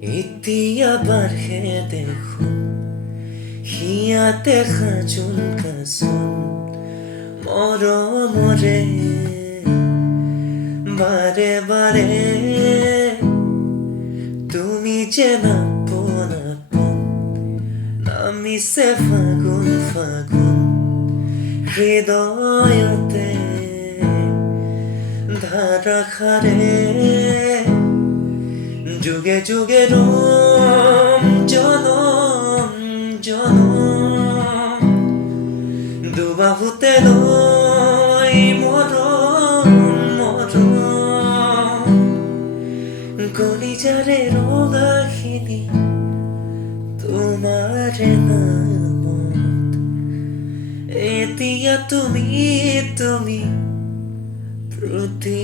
এতিয়া বাঢ়ে দেখোন হিয়াতে সাজোন কাচোন মৰমৰে বাৰে বাৰে তুমি যে নাপোন আপোন নামিছে ফাগুন ফাগুন হৃদয়তে ধাৰাসাৰে যুগে যুগে ৰম জনম জনম দুবাহুতে লৈ মৰম মৰম কলিজাৰে ৰঙাখিনি তোমাৰে নামত এতিয়া তুমি তুমি প্ৰতি